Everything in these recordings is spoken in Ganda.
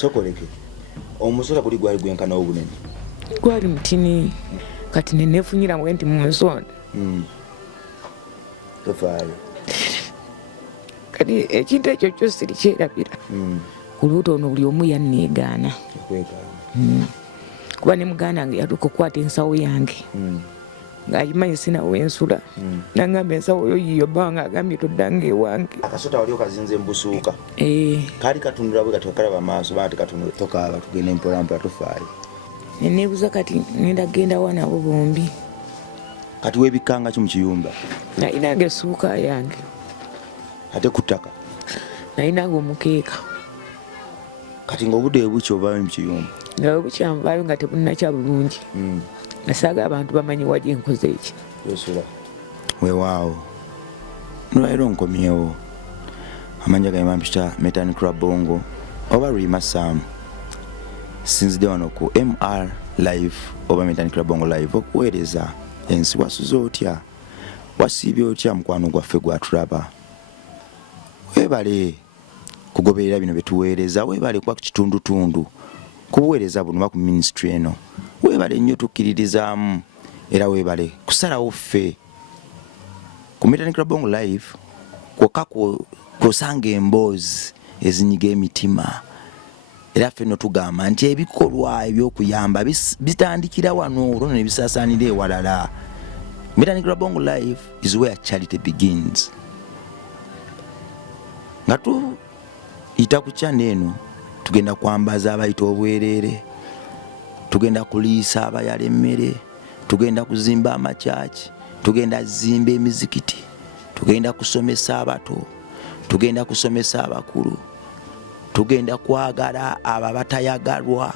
Sokoleke omusolo kuli gwali gwenkana obunene gwali mutini kati nenefunyira mwenti mu nsonda tofaayo kati ekintu ekyo kyo sirikyerabira ku luuto ono buli omu yanneegaana kuba ne muganda wange yatuuka okukwata ensawo yange ng'akimanyi sina wensula nagamba ensawo yo yiyo bbanga agambye toddanga ewange akasota wali okazinze mbusuuka kaali katundula bwe kati kakalaba maaso bana tekatundula tokaaba tugende mpolampola tofaayo neneebuza kati ngenda genda wa nabo bombi kati weebikkanga ki mu kiyumba nalinanga essuuka yange ate ku ttaka nalinanga omukeeka kati ng'obudde buki ovaayo mu kiyumba nga bwebukyanvaayo nga tebunnakya bulungi nasaaga abantu bamanyi waje nkoze eki yosula weewaawo nolwairo nkomyewo amanya gange mampita Metani Club Bongo oba Rima Sam sinzidde wano ku MR Live oba Metani Club Bongo Live okuweereza ensi wasuze otya wasiibye otya mukwano gwaffe gwatulaba weebale kugoberera bino byetuweereza weebale kwa kitundutundu kubuweereza buno ba ku ministry eno weebale nnyo tukkiririzaamu era weebale kusalawo ffe ku Metani Club Bongo Live kwokka kwosanga emboozi ezinyiga emitima era ffe no tugamba nti ebikolwa ebyokuyamba bitandikira wano olwo ne bisaasaanira ewalala. Metani Club Bongo Live is where charity begins. nga tuyita ku channel eno tugenda kwambaza abayita obwereere, tugenda kuliisa abayala emmere, tugenda kuzimba amachachi, tugenda zimba emizikiti, tugenda kusomesa abato, tugenda kusomesa abakulu, tugenda kwagala abo batayagalwa,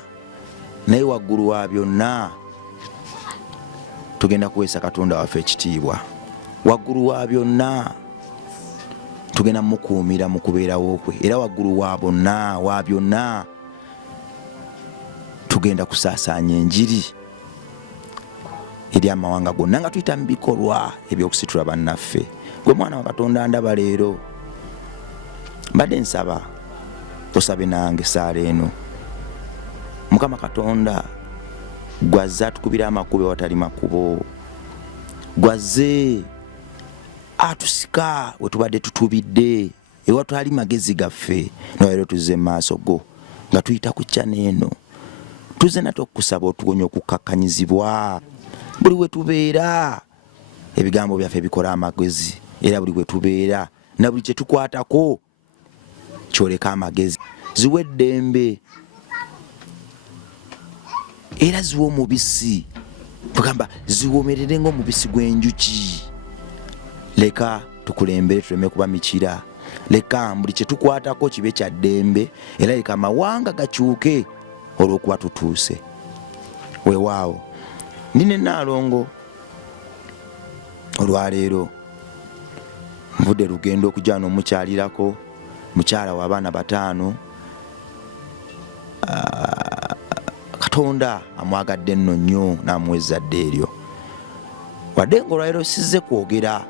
naye waggulu wa byonna tugenda kuweesa Katonda waffe ekitiibwa. Waggulu wa byonna tugenda mukuumira mu kubeerawo kwe, era waggulu wa bonna wa byonna tugenda kusaasaanya enjiri eri amawanga gonna nga tuyita mu bikolwa ebyokusitula bannaffe. Gwe mwana wa Katonda ndaba leero mbadde nsaba osabe nange saala eno. Mukama Katonda gwazze atukubira amakubo watali makubo, gwazze atusika we tubadde tutubidde ewatali magezi gaffe, nolwaleero tuzze maaso go nga tuyita ku channel eno tuzze nate okusaba otugonya okukakkanyizibwa buli we tubeera ebigambo byaffe bikola amagezi, era buli we tubeera na buli kye tukwatako kyoleka amagezi, ziwe eddembe era ziwe omubisi, tugamba ziwomerere ng'omubisi gw'enjuki. Leka tukulembere tuleme kuba mikira, leka buli kye tukwatako kibe kya ddembe, era leka amawanga gakyuke olw'okuba tutuuse. Weewaawo nine Naalongo olwaleero nvudde lugendo okujja n'omukyalirako mukyala w'abaana 5. Katonda amwagadde nno nnyo n'amuweza dde eryo, wadde ng'olwaleero sizze kwogera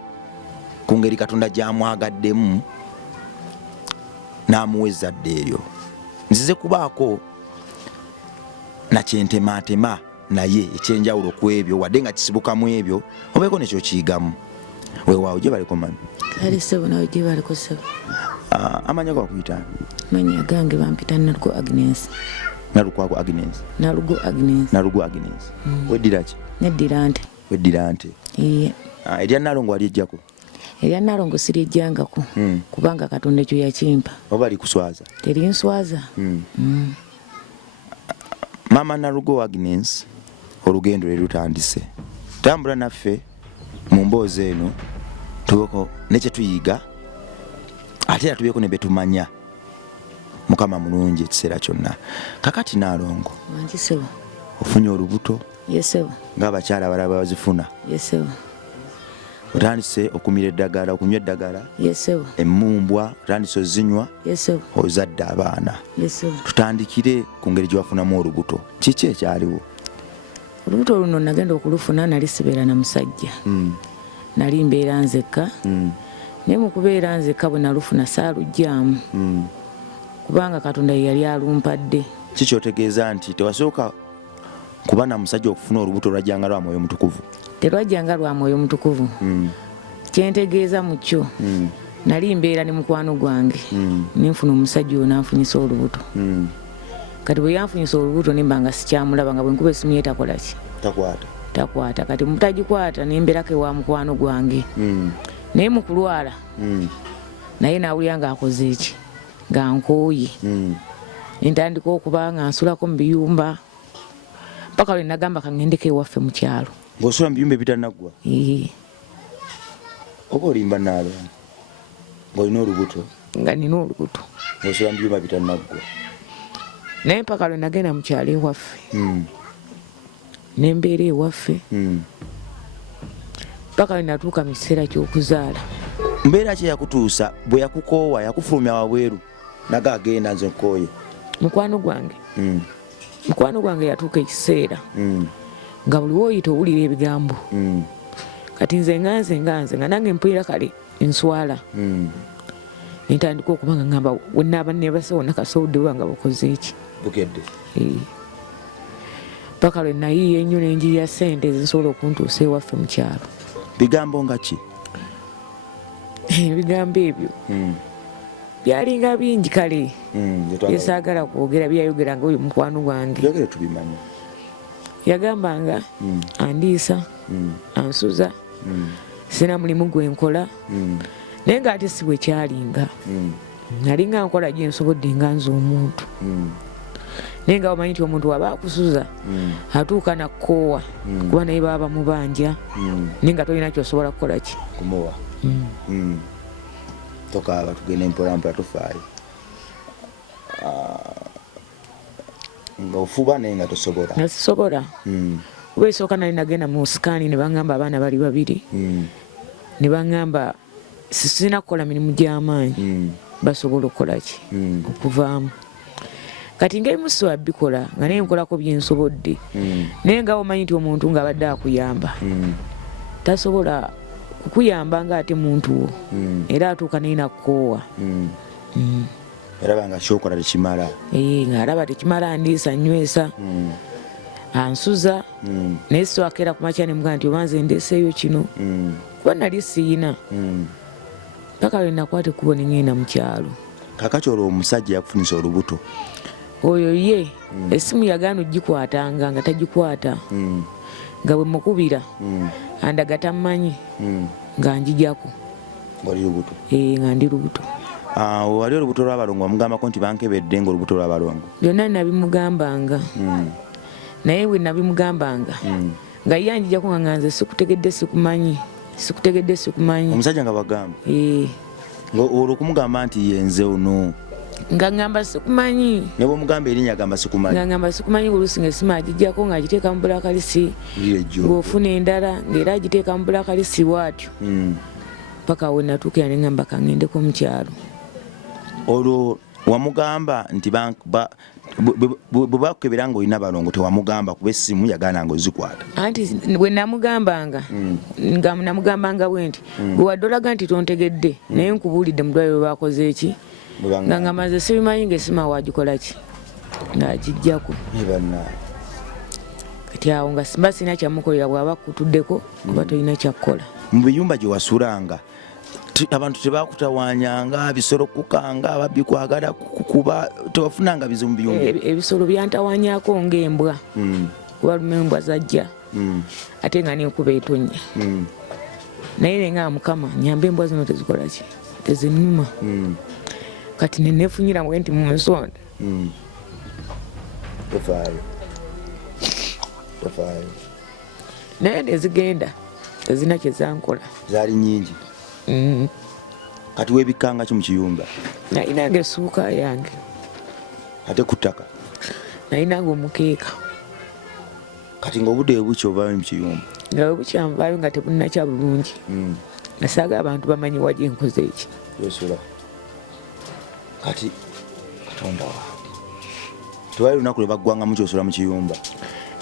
ku ngeri Katonda gy'amwagaddemu n'amuweza dde eryo. Nzize kubaako nakyentemaatema naye ekyenjawulo ku ebyo, wadde nga kisibukamu ebyo obeeko nekyo kiyigamu. Weewaawo gye baliko mami kale ssebo nawe gye baliko ssebo. Amanya gakuyita? Manya gange bampita Nalugo Agnes. Nalukwako Agnes? Nalugo Agnes. Nalugo Agnes. Weddira ki? Neddira nte. Weddira nte? Iye. Erya Naalongo walyejjako? Erya Naalongo siryejjangako kubanga Katonda ekyo yakimpa. Oba likuswaza? Terinswaza. Mama Nalugo Agnes olugendo lwe lutandise. Tambula naffe mu mboozi eno tubeeko ne kye tuyiga ate era tubeeko ne be tumanya. Mukama mulungi ekiseera kyonna. Kakati Naalongo wangi ssebo ofunye olubuto? Yes ssebo. Ng'abakyala abalala bazifuna? Yes ssebo. Otandise okumira eddagala, okunywa eddagala? Yes ssebo. Emmumbwa otandise ozinywa? Yes ssebo. Ozadde abaana? Yes ssebo. Tutandikire ku ngeri gye wafunamu olubuto. Kiki ekyaliwo? Olubuto luno nagenda okulufuna nali sibeera na musajja. Nali mbeera nzekka. Naye mu kubeera nzekka bwe nalufuna saaluggyaamu. kubanga Katonda yali alumpadde. Kikyotegeeza nti tewasooka kuba na musajja okufuna olubuto olwajjanga lwa Mwoyo Mutukuvu. Terwajjanga lwa Mwoyo Mutukuvu. Kyentegeeza mu kyo nali mbeera ne mukwano gwange nenfuna omusajja oyo n'anfunyisa olubuto. Kati bwe yanfunyisa olubuto nemba nga sikyamulaba nga bwe nkuba essimu ye takola ki? Takwata. Kati mutagikwata nembeerako ewa mukwano gwange. Naye mu kulwala naye naawulira ng'akoze eki? Nga nkooye. Ntandika okuba nga nsulako mu biyumba paka lwe nagamba kangendeko ewaffe mu kyalo. Ng'osula mu biyumba ebitanaggwa? Oba olimba naalo ng'olina olubuto? Nga nina olubuto. Ng'osula mu biyumba bitanaggwa? Naye paka lwe nagenda mu kyalo ewaffe nembeera ewaffe paka lwe natuuka mu kiseera ky'okuzaala. Mbeera ki yakutuusa bwe yakukoowa yakufulumya wabweru naga agenda nze nkooye? Mukwano gwange yatuuka ekiseera nga buli woyita owulira ebigambo. Kati nze nga nange mpulira kale enswala. Nentandika okuba nga ngamba wenaaba nebasewo nakasowodde wanga bukoze eki? Bukedde. Paka lwe nayiiya ennyo nenjirya ssente ezisobola okuntuusa ewaffe mu kyalo. Bigambo nga ki? Ebigambo ebyo byalinga bingi kale byesaagala kwogera byayogeranga oyo mukwano gwange. Byogere tubimanyi. Yagambanga andiisa ansuza sina mulimu gwe nkola naye ng'ate si bwe kyalinga. Nalinga nkola gye nsobodde nga nze omuntu naye nga omanyi nti omuntu waba akusuza atuuka nakkoowa kuba naye baba bamubanja naye nga tolina kyosobola kukola ki? Kumuwa. Tokaaba tugende mpolampola tufaayo. Nga ofuba naye nga tosobola? Nasisobola. Kuba esooka nali nagenda mu sikaani ne baŋŋamba abaana bali babiri ne baŋŋamba sisina kukola mirimu gy'amaanyi basobola okukola ki? Okuvaamu. Kati ng'ebimu siwabikola nga naye nkolako byensobodde naye nga omanyi nti omuntu ng'abadde akuyamba tasobola kukuyamba ng'ate muntu wo era atuuka naye nakkoowa. Eraba nga kyokola tekimala. Ng'alaba tekimala andiisa nywesa ansuza naye siwakeera ku makya ne mugamba nti oba nze ndeeseeyo kino kuba nali siina paka lwe nakwata ekkubo ne ŋŋenda mu kyalo. Kaakati olwo omusajja yakufunisa olubuto? Oyo ye essimu yagaana ogikwatanga nga tagikwata nga bwe mukubira andaga tammanyi nga njijako. Ng'oli lubuto? Nga ndi lubuto. Wali olubuto lw'abalongo wamugambako nti bankebedde ng'olubuto lw'abalongo? Byonna nabimugambanga naye bwe nabimugambanga nga ye anjijako nga nze sikutegedde sikumanyi. Omusajja nga bagamba? Olwo okumugamba nti yenze ono? Nga ngamba sikumanyi. Ne bw'omugamba erinnya agamba sikumanyi? Nga ngamba sikumanyi oluusi ng'essimu agijjako ng'agiteeka mu bulakalisi ng'ofuna endala ng'era agiteeka mu bulakalisi bw'atyo paka we natuukira ne ngamba kangendeko mu kyalo. Olwo wamugamba nti bwe bakukebera ng'olina balongo tewamugamba kuba essimu yagaananga ozikwata? Anti bwe namugambanga nga namugambanga bwe nti gwe wadde olaga nti tontegedde naye nkubuulidde mu ddwaliro bakoze eki nga ngamaze sibimanyi ng'essimu wagikola ki ng'agijjako. Kati awo nga simba sirina kyamukolera bw'aba kutuddeko kuba tolina kyakukola. Mu biyumba gye wasulanga abantu tebakutawanyanga bisolo kukanga ababbi kwagala kukuba tewafunanga bizibu mu biyumba? Ebisolo byantawanyako ng'embwa kuba lume embwa zajja ate nga nenkuba etonnya naye nga Mukama nyamba embwa zino tezikola ki? Tezinnuma. Kati nenefunyira mwe nti mu nsonda tofaayo naye nezigenda tezina kyezankola. Zaali nnyingi? Kati weebikkanga ki mu kiyumba? Nalinanga essuuka yange. Ate ku ttaka? Nalinanga omukeeka. Kati ng'obudde bukya ovaayo mu kiyumba? Nga bwe bukyanvaayo nga tebunnakya bulungi nasaaga abantu bamanyi waje nkoze eki. Yosula. Kati Katonda wa tewali lunaku lwe baggwangamu kyosula mu kiyumba?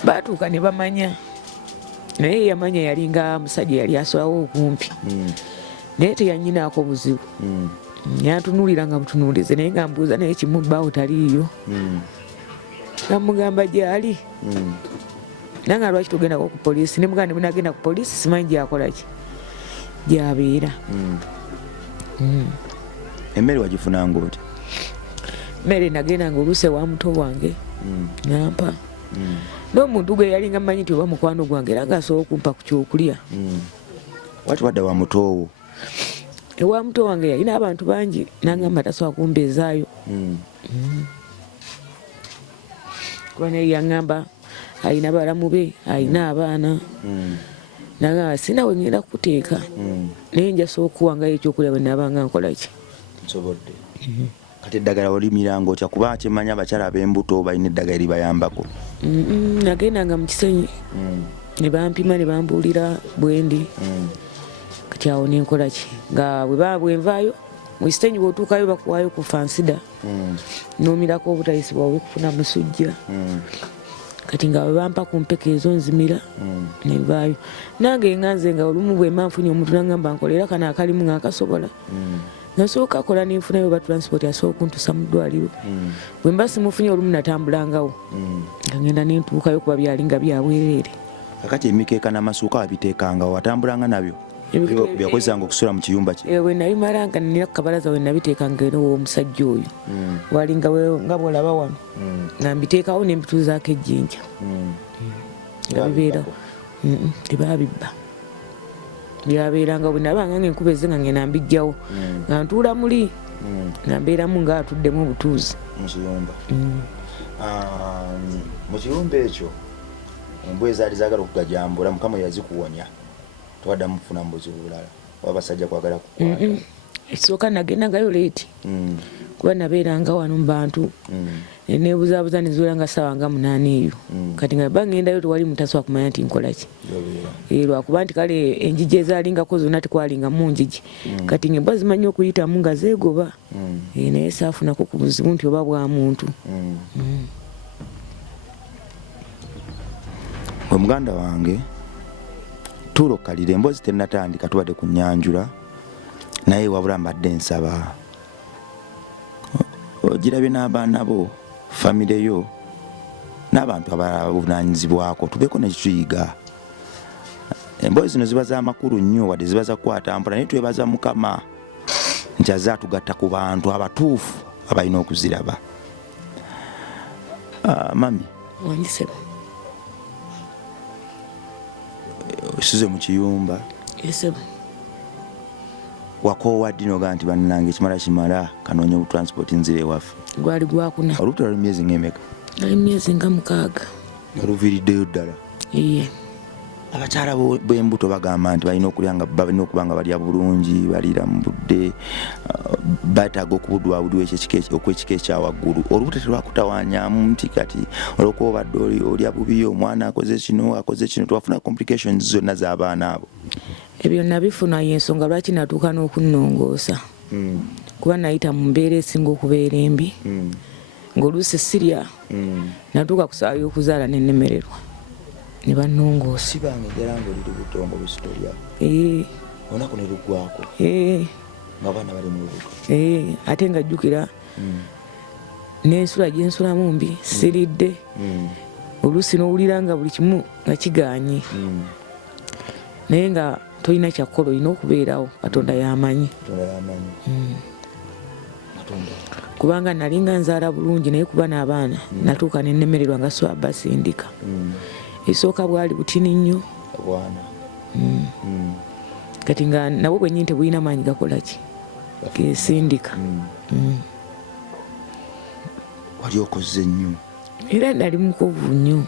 Baatuuka ne bamanya naye yamanya yalinga musajja yali asulawo okumpi naye teyanyinaako buzibu yantunulira nga butunulize naye nga mbuuza naye kimu bbaawo taliiyo namugamba gyali nange lwaki tugendako ku poliisi nemugamba nebunagenda ku poliisi simanyi gyakolaki gyabeera. emmere wagifunanga oti? mmere nagendanga oluusi wa muto wange nampa n'omuntu gwe yalinga mmanyi nti oba mukwano gwange era ngaasobola okumpa ku kyokulya. wati wadda wa mutoowo? Ewa muto wange yalina abantu bangi nangamba tasobola kumbeezaayo kuba naye yaŋŋamba alina balamu be alina abaana nangamba sina we ngenda kukuteeka naye njasobola okuwangayo ekyokulya bwe naabanga nkolaki nsobodde. kati eddagala olimiranga otya kuba kyemanya abakyala ab'embuto balina eddagala eribayambako? nagendanga mu Kisenyi ne bampima ne bambuulira bwendi kati awo nenkolaki nga bwenvaayo mu Kisenyi bw'otuukayo bakuwaayo ku fansida noomirako obutayisibwa obikufuna musujja kati nga bwe bampa ku mpeka ezo nzimira nenvaayo nange nganze nga olumu bwe manfunye omuntu nangamba nkolera kana akalimu ngaakasobola nasooka akola nenfunayo ba transport asobola okuntuusa mu ddwaliro bwe mba simufunye olumu natambulangawo nga ngenda nentuukayo kuba byalinga byabwereere. kakati emikeeka n'amasuuka wabiteekangawo watambulanga nabyo byakozesanga okusula mu kiyumba kye? bwe nabimalanga nina ku kabalaza we nabiteekanga eno omusajja oyo walinga nga bwolaba wano nga mbiteekawo nembituuzaako ejjinja nga bibeerawo tebabibba byabeeranga bwe nabanga ngaenkuba ezze nga ngenda mbijjawo nga ntuula muli nga mbeeramu nga atuddemu obutuuzi mu kiyumba. mu kiyumba ekyo embwa ezaali zaagala okugajambula mukama yazikuwonya twaddamu kufuna mu buzibu bulala oba basajja kwagala kukwata? ekisooka nagendangayo leeti kuba nabeeranga wano mu bantu nebuzaabuza neziwera nga ssaawa nga 8 eyo kati nga ba ngendayo tewali mutasobola kumanya nti nkolaki lwakuba nti kale enjiji ezaalingako zonna tekwalinga mu njiji kati ngembwa zimanyi okuyitamu nga zeegoba naye saafunako ku buzibu nti oba bwa muntu. Gwe muganda wange tulokalira emboozi tennatandika tubadde ku Nyanjula naye wabula mbadde nsaba ogirabye n'abaana bo famire yo n'abantu abavunaanyizibwako tubeeko nekituyiga. Emboozi zino ziba z'amakulu nnyo wadde ziba za kukwata mpola naye twebaza Mukama nti azze atugatta ku bantu abatuufu abalina okuziraba. Mami wanjiseba osize mu kiyumba wakoowa ddi noga nti bannange kimala kanoonya obutransport nzire ewaffe? gwali gwakuna. olubuto lwali myezi ng'emeka? ali myezi nga 6. oluviiriddeyo ddala? iye. abakyala b'embuto bagamba nti balina okuba nga balya bulungi baliira mu budde bataaga okubudwabudwa okwekika ekyawaggulu. olubuto terwakutawaanyamu nti kati olwokuba obadde olya bubi omwana akoze kino twafuna complications zonna z'abaana abo? ebyo nabifuna y'ensonga lwaki natuuka n'okunnongoosa kuba nayita mu mbeera esinga okubeera embi ng'oluusi sirya natuuka ku ssaawa y'okuzaala nennemererwa ne bannongoosa. Sibanga ddala ng'oli lubuto ng'olusitolya olunaku ne luggwako nga baana bali mu lubuto ate nga jjukira n'ensula gye nsulamu mbi siridde oluusi n'owulira nga buli kimu nga kiganye naye nga tolina kyakkola olina okubeerawo Katonda y'amanyi. kubanga nalinga nzaala bulungi naye kuba n'abaana natuuka nennemererwa nga so abasindika esooka bwali butini nnyo kati nga nabo bwennyini tebulina maanyi gakolaki gesindika. wali okoze nnyo era nali mukovu nnyo.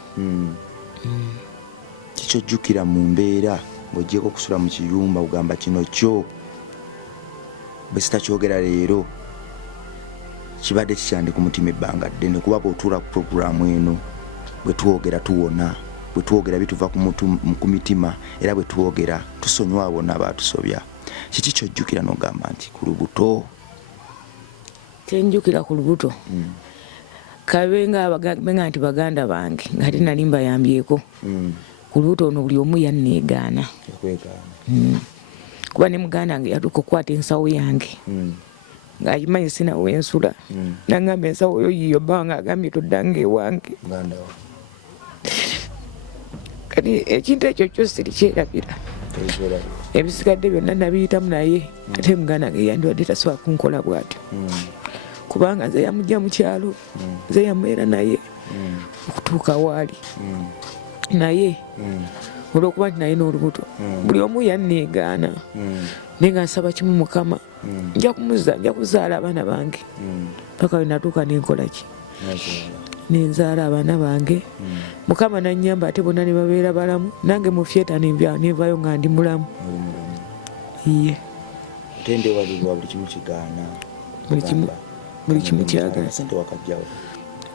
kikyojjukira mu mbeera ng'ogyeko okusula mu kiyumba ogamba kino kyo bwe sitakyogera leero kibadde kikyandi ku mutima ebbanga ddene kuba bw'otuula ku puroguramu eno bwe twogera tuwona bwe twogera bituva ku mitima era bwe twogera tusonyiwa bonna baatusobya. Kiki kyojjukira n'ogamba nti ku lubuto? Kyenjukira ku lubuto kabenga nti baganda bange nga ate nali mbayambyeko ku lubuto ono buli omu yanneegaana kuba ne muganda wange yatuuka okukwata ensawo yange ng'akimanyi sina wensula nangamba ensawo oyo yiyo bbanga agambye toddange ewange kati ekintu ekyo kyo sirikyerabira ebisigadde byonna nabiyitamu naye ate muganda ge yandiwadde tasobola kunkola bw'atyo kubanga nze yamugja mu kyalo nze yamubeera naye okutuuka waali naye olwokuba nti naye n'olubuto buli omu yanneegaana naye nga nsaba kimu Mukama nja kuzaala abaana bange paka we natuuka nenkola ki nenzaala abaana bange Mukama nannyamba ate bonna ne babeera balamu nange mu fyeta nenvayo nga ndi mulamu iye tendewalirwa buli kimu kigaana buli kimu kyagala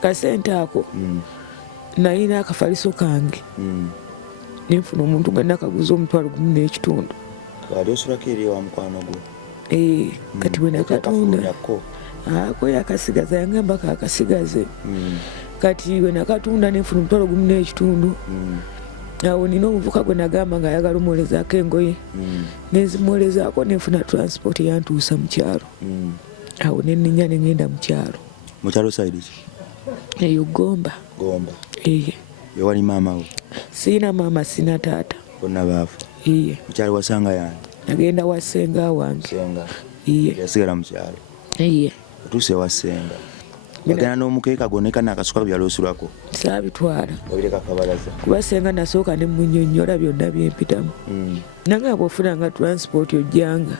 kasente ako nalina akafaliso kange nenfuna omuntu gwe nakaguza $1,500 wali osulako eri ewa mukwano gwo kati bwe nakatunda ako yakasigaza yangamba kakasigaze kati bwe nakatunda nenfuna $1,500 awo nina omuvuka gwe nagamba nga ayagala omwolezaako engoye nenzimwolezaako nenfuna transport yantuusa mu kyalo awo nenninya nengenda mu kyalo saidi eyo Gomba yewali maama we siina maama sina taata bonna baafu mukyalo wasanga yani nagenda wa ssenga wange yasigala mu kyalo otuuse ewa ssenga bagenda n'omukeeka gonneka n'akasuka byali osulako saabitwala babireka kabalaza kuba ssenga nasooka ne munnyonnyola byonna byempitamu nange bw'ofuna nga transport ojjanga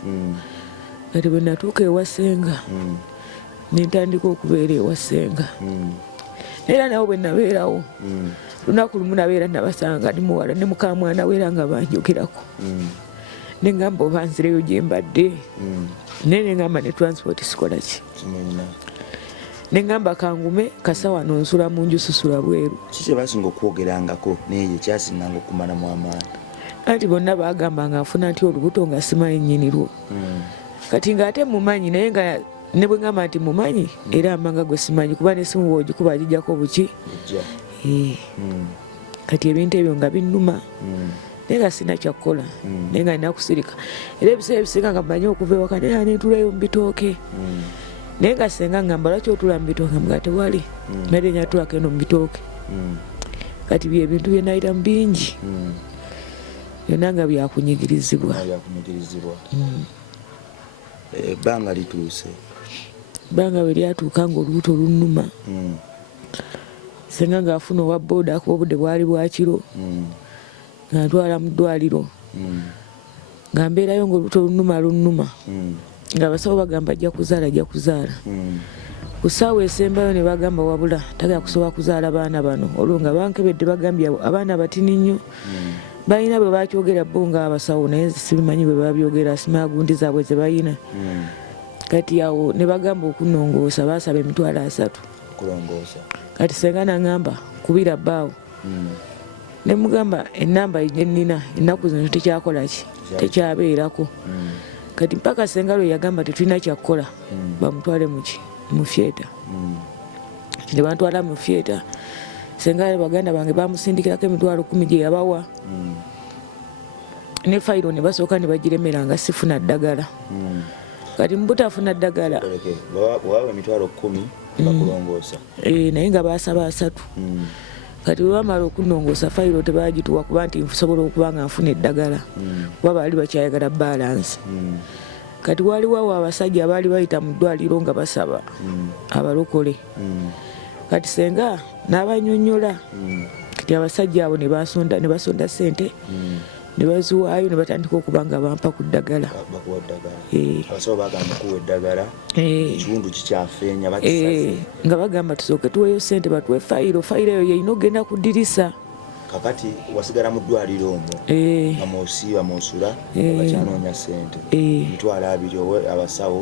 kati bwe natuuka ewa ssenga nentandika okubeera ewa ssenga era nawe bwe nabeerawo lunaku lumu nabeera nabasanga ndi muwala ne mukamwana weera nga banjogerako nengamba oba nzireyo gye mbadde naye nengamba ne transport sikola ki nengamba kangume kasa wano nsula mu nju susula bweru kiki basinga okwogerangako naye kyasinganga okumalamu amaanyi anti bonna bagambanga nfuna nti olubuto nga simanyi nnyinirwo kati ng'ate mumanyi naye nga ne bwe ngamba nti mumanyi era amanga gwe simanyi kuba nesimu bwogikuba agijjako buki kati ebintu ebyo nga binnuma naye nga sina kyakkola naye nga nina kusirika era ebiseera ebisinga nga mmanyi okuva ewaka naye nentulayo mu bitooke naye nga senga ngamba lwaki otula mu bitooke nga tewali naye nyatulako eno mu bitooke kati bye bintu bye nayitamu bingi byonna nga byakunyigirizibwa ebbanga lituuse ebbanga bwe lyatuuka nga olubuto lunnuma senga ng'afuna owa booda kuba obudde bwali bwakiro nga ntwala mu ddwaliro nga mbeerayo ng'olubuto lunnuma nga abasawo bagamba ajja kuzaala ku ssaawa esembayo ne bagamba wabula tagala kusobola kuzaala baana bano olwo nga bankebedde bagambye abaana batini nnyo balina bwe bakyogera bo nga abasawo naye sibimanyi bwe babyogera simanya gundi zaabwe ze balina kati awo ne bagamba okunongoosa baasaba $300 kati senga nangamba kubira bbaawo ne mugamba ennamba ennina ennaku zino tekyakola ki tekyabeerako kati mpaka senga lwe yagamba tetulina kyakkola bamutwale mu fyeta ne bantwala mu fyeta senga baganda bange bamusindikirako $10,000 gye yabawa ne fayiro ne basooka ne bagiremera nga sifuna ddagala kati mbutafuna ddagala wawe $10,000 bakulongoosa naye nga basaba 3 kati bwe bamala okunongoosa fayiro tebagituwa kuba nti nsobola okuba nga nfuna eddagala kuba baali bakyayagala balansi kati waliwo awo abasajja abaali bayita mu ddwaliro nga basaba abalokole kati senga n'abanyonnyola kati abasajja abo ne basonda sente ne baziwaayo ne batandika okuba nga bampa ku ddagala abasawo bagamba kuwa eddagala ekiwundu kikyafeenya nga bagamba tusooke tuweeyo sente batuwe fayiro eyo yeyina okgenda ku ddirisa kakati wasigala mu ddwaliro omwo nga mwosiiba mwosula bakyanoonya sente $20,000 owe abasawo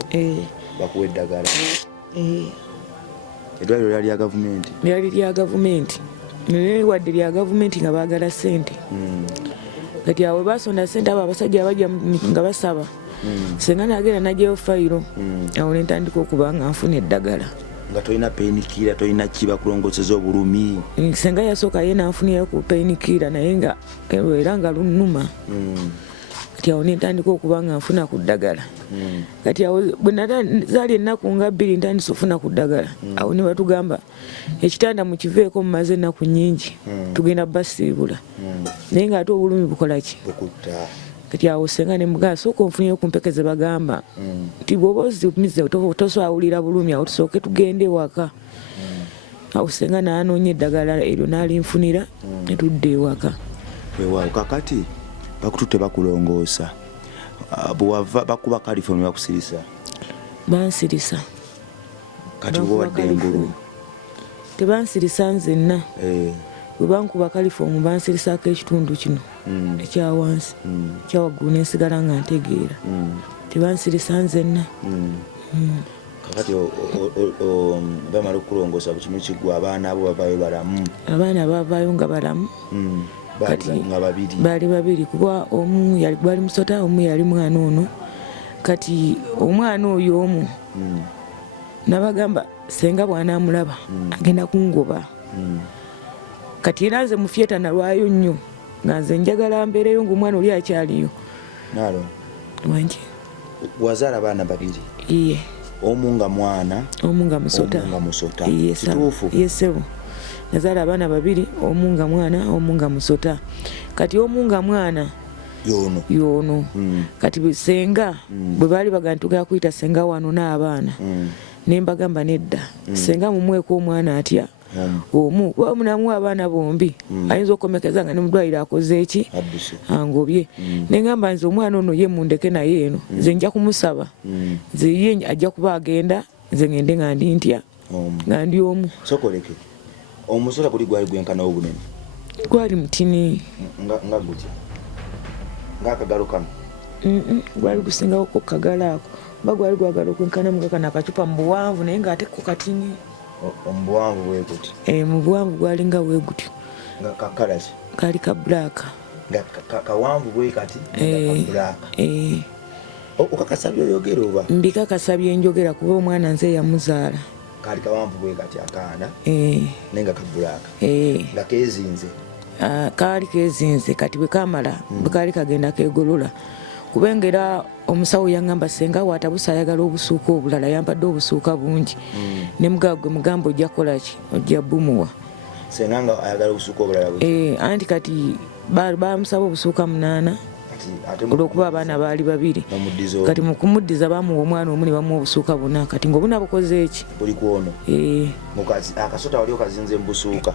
bakuwa eddagala eddwaliro lyali lya gavumenti lyali lya gavumenti naye wadde lya gavumenti nga baagala sente kati awo basonda sente abo abasajja abajja nga basaba senga nagenda najjayo fayiro awo nentandika okuba nga nfuna eddagala nga tolina painkiller tolina kibakulongoseza obulumi senga yasooka ye nanfuniyo ku painkiller naye nga era nga lunnuma kati awo nentandika okuba nga nfuna ku ddagala kati awo bwe zaali ennaku nga 2 ntandise ofuna ku ddagala awo ne batugamba ekitanda mukiveeko mumaze ennaku nnyingi tugenda basiibula naye ng'ate obulumi bukola ki kati awo senga ne mugamba sooka onfunire ku mpeke ze bagamba nti bw'oba ozirumize toswawulira bulumi awo tusooke tugende ewaka awo senga n'anoonya eddagala eryo n'alinfunira ne tudda ewaka. Weewaawo kakati bakututte bakulongoosa bwewava bakuba kalifomu bakusirisa bansirisa kati bwewadde engulu tebansirisa nzenna bwe bankuba kalifomu bansirisaako ekitundu kino ekyawansi ekyawaggulu nensigala nga ntegeera tebansirisa nzenna. kakati bamala okulongoosa ku kimu kiggwa abaana abo bavaayo balamu abaana bavaayo nga balamu kati baali babiri kuba omu gwali musota omu yali mwana ono kati omwana oyo omu nabagamba senga bw'anaamulaba agenda kungoba kati era nze mu fyeta nalwayo nnyo nga nze njagala mbeereyo ng'omwana oli akyaliyo nalo wangi wazaala abaana babiri iye omu nga mwana omu nga musota kituufu yesebo nazaala abaana babiri omu nga mwana omu nga musota kati omu nga mwana yono kati senga bwe baali baga ntugala kuyita senga wano n'abaana nembagamba nedda senga mumweko omwana atya omu bamunamu abaana bombi ayinza okomekeza nga nemudwaliro akoze eki angobye nengamba nze omwana ono ye mundeke naye eno nze nja kumusaba nze ye ajja kuba agenda nze ngende nga ndi ntya nga ndi omu sokoleke omusota kuli gwali gwenkana obunene gwali mutini nga gutya ng'akagalo kano gwali gusingawo ku kagalo ako mba gwali gwagala okwenkana mugakana akacupa mu buwanvu naye ng'ate ku katini omubuwanvu bweguti mu buwanvu gwali nga bwegutyo nga kakalaki kali ka black nga kawanvu bwe kati nga black okakasa byoyogera oba mbikakasa byenjogera kuba omwana nze yamuzaala kali kawanvu bwe kati akaana nenga ka black nga kezinze kaali kezinze kati bwe kamala bwe kaali kagenda kegolola kubengera omusawo yangamba senga watabusa ayagala obusuuka obulala yampadde obusuuka bungi ne mugagwe mugamba ojja kolaki ojja bumuwa senga nga ayagala obusuuka obulala anti kati bamusaba obusuuka 8 olwokuba abaana baali babiri kati mu kumuddiza bamuwa omwana omu ne bamuwa obusuuka 4 kati ng'obuna bukoze eki buli kwono akasota wali okazinze mu busuuka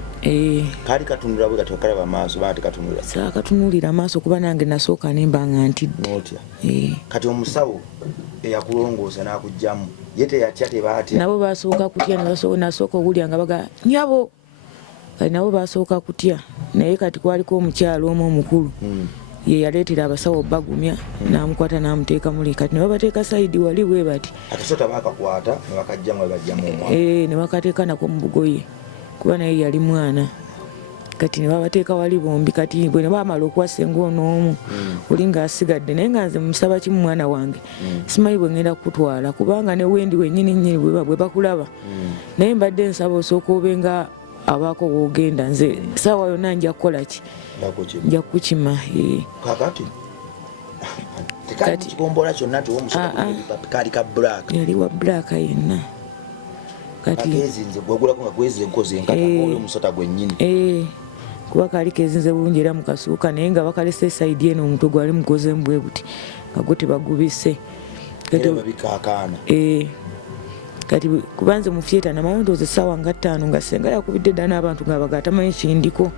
kaali katunula bwe kati okalaba maaso bana tekatunula saakatunulira amaaso kuba nange nasooka nemba nga ntidde kati omusawo eyakulongoosa n'akugjamu ye teyatya tebaatya nabo basooka kutya nasooka owulya nga baga nyabo kati nabo basooka kutya naye kati kwaliko omukyalo omu omukulu ye yaleetera abasawo bagumya n'amukwata n'amuteeka muli kati ne babateeka sayidi wali bwe bati akasota bakakwata ne bakajjamu bajjamu ne bakateeka nako mu bugoye kuba naye yali mwana kati ne babateeka wali bombi kati bwe ne baamala okuwasa eng'ono omu oli ng'asigadde naye nga nze musaba kimu mwana wange simanyi bwe ngenda kukutwala kubanga ne wendi wennyini nnyini bwe bakulaba naye mbadde nsaba osooka obe nga abaako woogenda nze saawa yonna nja kukola ki nja kukima kakati tekati kikombola kyonna kali ka black yali wa black yenna kati kezinze gwegulako nga gweze nkozi enkata omusota gwennyini kuba kali kezinze bulungi era mukasuuka naye nga bakalese saidi eno omutwe gwali mugoze mbwe buti nga gwe tebagubise babikakaana kati kubanze mu fyeta namayondooza essaawa nga 5 nga senga yakubidde ddala n'abantu nga baga atamanyi kindiko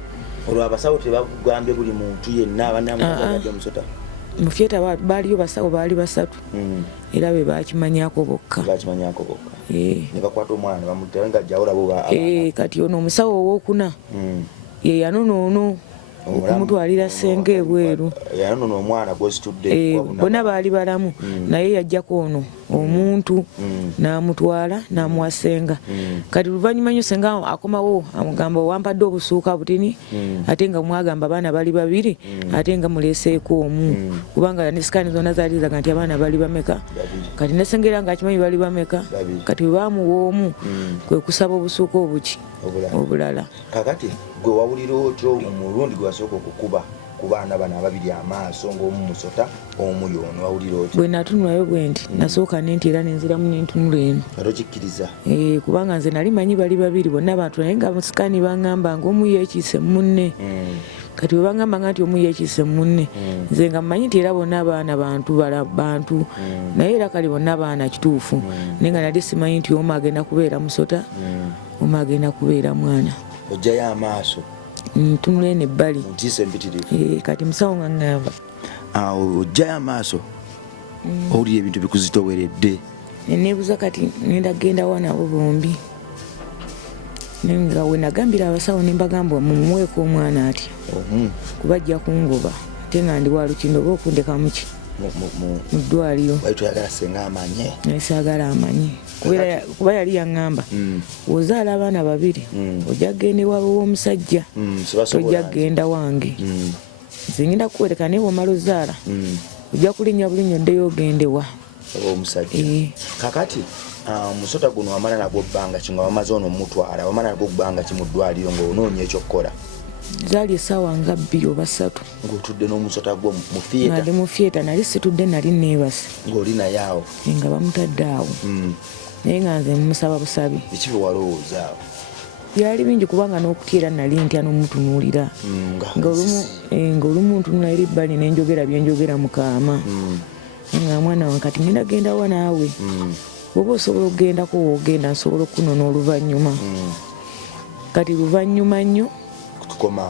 olwo abasawo tebagambye buli muntu yenna abanamuagadde omusota mu fyeta baaliyo basawo baali 3 era be bakimanyako bokka ne bakwata omwana bamutera nga jawolabo kati ono omusawo owookuna ye yanonoono okumutwalira senga ebweru yanonoono omwana gwesitudde bonna baali balamu naye yajjako ono omuntu n'amutwala n'amuwa senga kati luvannyuma nnyo senga akomawo amugamba owampadde obusuuka butini ate nga mwagamba abaana bali babiri ate nga muleeseeko omu kubanga ne sikaani zonna zaali zaga nti abaana bali bameka kati ne senga era ng'akimanyi bali bameka kati bwe bamuwa omu kwe kusaba obusuuka obuki obulala kakati gwe wawulira otyo omulundi gwe wasooka okukuba ku baana bano ababiri amaaso ng'omu musota omu yono wawulira oti bwe natunulayo bwe nti nasooka nentera nenziramu nentunula eno ate okikkiriza kubanga nze nali manyi bali babiri bonna bantu naye nga musikani baŋŋamba nga omu yeekiise munne kati bwe baŋŋamba nga nti omu yeekiise munne nze nga mmanyi nti era bonna abaana bantu naye era kali bonna abaana kituufu naye nga nali simanyi nti omu agenda kubeera musota omu agenda kubeera mwana ojjayo amaaso ntunula eno ebbali ntiisa empitirivu kati musawo nga ŋŋamba ojjayo amaaso owulira ebintu bikuzitoweredde nebuuza kati nenda genda wa nabo bombi nga we nagambira abasawo nembagamba mumuweeko omwana atya kuba ajja kungoba ate nga ndi wa lukindo oba okundeka muki mu ddwaliro toyagala senga amanye nayesaagala amanye kuba yali yaŋŋamba wozaala abaana babiri ojja kgenda ewaabwe w'omusajja tojja kgenda wange nze ngenda kuwereka naye bwomala ozaala ojja kulinnya bulinnya oddeyo ogendewa omusajja kakati musota guno wamala nagwo bbanga ki nga wamaze ono mutwala wamala nagwo bbanga ki mu ddwaliro ng'onoonya ekyokukola zaali essaawa nga 2 oba 3 ng'otudde n'omusota gwo mu nali mu fieta nali situdde nali neebase ng'oli naye awo nga bamutadde awo naye nga nze mumusaba busabi biki bye walowooza awo byali bingi kubanga n'okutyera nali ntya n'omutunuulira ng'olumu ntunula eri bbali nenjogera byenjogera mu kaama nga mwana wange kati ngenda genda wa naawe oba osobola okugendako woogenda nsobola okunona oluvannyuma kati luvannyuma nnyo tukoma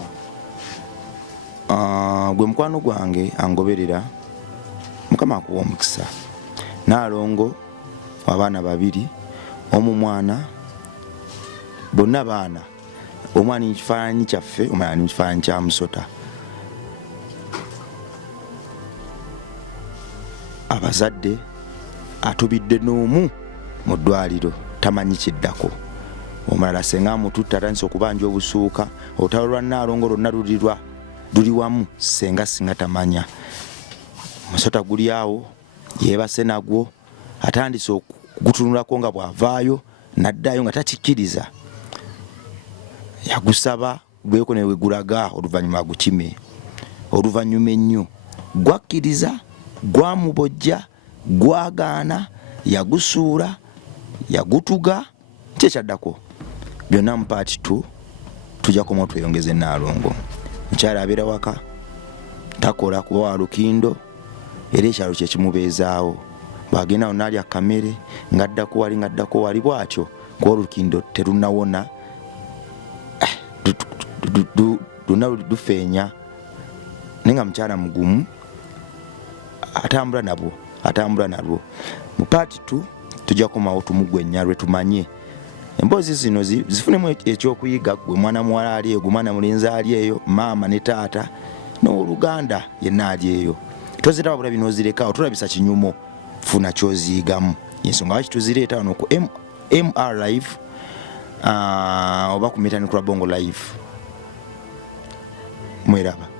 gwe mukwano gwange angoberera mukama akuwa omukisa naalongo abaana babiri omu mwana bonna baana omwana nikifaananyi kyaffe omwana nikifaananyi kya musota abazadde atubidde n'omu mu ddwaliro tamanyi kiddako omulala senga amututta atandise okubanja obusuuka olutalo lwa naalongo lwonna luli wamu senga singa tamanya musota guli awo yeebase nagwo atandise okugutunulako nga bw'avaayo n'addayo nga takikkiriza yagusaba gweko newe gulaga oluvannyuma agukime oluvannyuma ennyo gwakkiriza gwamubojja gwagaana yagusuula yagutuga kyekyaddako byonna mu paati 2 tujja komo tweyongeze naalongo mukyala abeera waka takola kuba wa lukindo era ekyalo kyekimubeezaawo bwagenda wo naalya kamere ngaddako wali bwatyo kuba olukindo terunawona luna lufeenya naye nga mukyala mugumu atambula nalwo mu paati 2 tujja komawo tumugwenya lwe tumanye emboozi zino zifunemu ekyokuyiga gwe mwana muwala ali eyo gwe mwana mulenzi ali eyo maama ne taata n'oluganda yenna ali eyo toziraba bulabi n'ozirekawo tulabisa kinyumo funa kyoziyigamu ensonga lwaki tuzireeta wano ku MR live oba ku Metani Club Bongo live mweraba